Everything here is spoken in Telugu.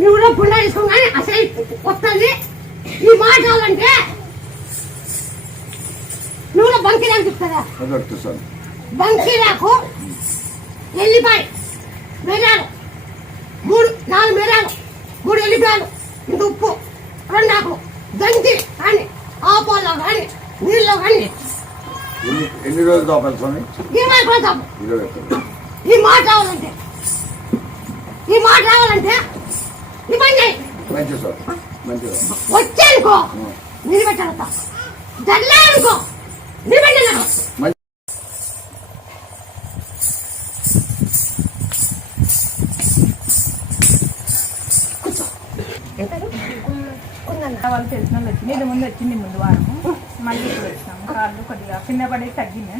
నువ్వు పుండా తీసుకోగానే అసలు వస్తుంది. ఈ మాట కావాలంటే నువ్వు బంకిరాకు చెప్తారా? బంకిరాకు, ఎల్లిపాయ, మిరియాలు, 4 మిరియాలు, 3 ఎల్లిపాయలు, ఇంత ఉప్పు, 2 ఆకులు దంచి కానీ ఆపాల్లో కానీ నీళ్ళలో కానీ ఎన్ని రోజులు తాపాలి స్వామి? 20 రోజులు తాపు. ఈ మాట రావాలంటే ఈ పని చేయి. వచ్చానుకో మీరు పెట్టాలతా, జల్లానుకో మీరు పెట్టాను. వాళ్ళు తెలిసిన వాళ్ళు వచ్చింది. ఇది ముందు వచ్చింది ముందు వారం, మళ్ళీ ఇప్పుడు వచ్చినాము. కాళ్ళు కొద్దిగా కింద పడేసి తగ్గింది.